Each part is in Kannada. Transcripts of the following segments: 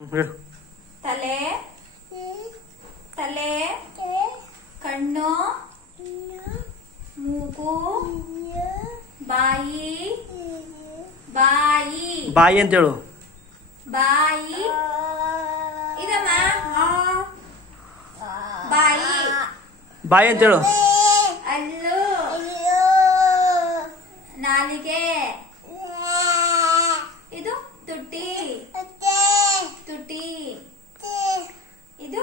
ಹೇಳು. ತಲೆ ತಲೆ ಕಣ್ಣು ಮೂಗು ಬಾಯಿ ಬಾಯಿ ಬಾಯಿ ಅಂತ ಹೇಳು. ಬಾಯಿ ಇದಮ್ಮ ಬಾಯಿ ಬಾಯಿ ಅಂತ ಹೇಳು. ಅಲ್ಲು ನಾಲಿಗೆ ಇದು ತುಟಿ ತುಟಿ ಇದು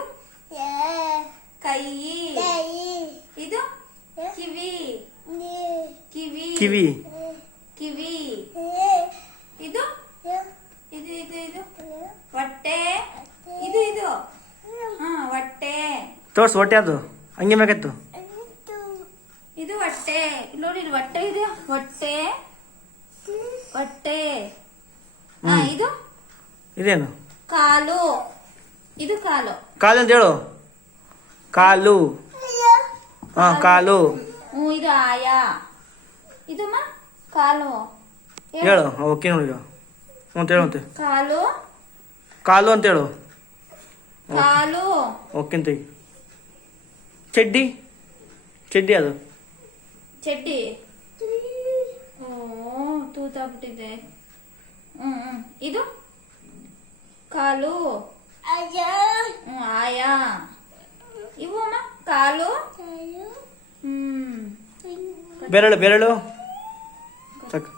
ಕೈ ಇದು ಕಿವಿ ಕಿವಿ ಕಿವಿ ಕಿವಿ ಇದು ಇದು ಇದು ಇದು ಹೊಟ್ಟೆ ಇದು ಇದು ಹೊಟ್ಟೆ ತೋರ್ಸು ಹೊಟ್ಟೆ ಅದು ಹಂಗೆ ಬೇಕಾಯ್ತು. ಇದು ಹೊಟ್ಟೆ ನೋಡಿ ಇಲ್ಲಿ ಹೊಟ್ಟೆ ಇದೆ ಹೊಟ್ಟೆ ಹೊಟ್ಟೆ ಇದು ಇದೇನು ಕಾಲು ಇದು ಕಾಲು ಕಾಲು ಅಂತ ಹೇಳು. ಕಾಲು ಕಾಲು ಇದು ಆಯ ಇದು ಕಾಲು ಹೇಳು. ಓಕೆ ನೋಡಿ ಅಂತ ಹೇಳುವಂತೆ. ಕಾಲು ಕಾಲು ಅಂತ ಹೇಳು. ಕಾಲು ಓಕೆ ಅಂತ ಚಡ್ಡಿ ಚಡ್ಡಿ ಅದು ಚಡ್ಡಿ ಓ ತೂತಾಗ್ಬಿಟ್ಟಿದೆ. ಇದು ಕಾಲು ಆಯಾ ಇವು ಅಮ್ಮ ಕಾಲು ಬೆರಳು ಬೆರಳು ಸಾಕು.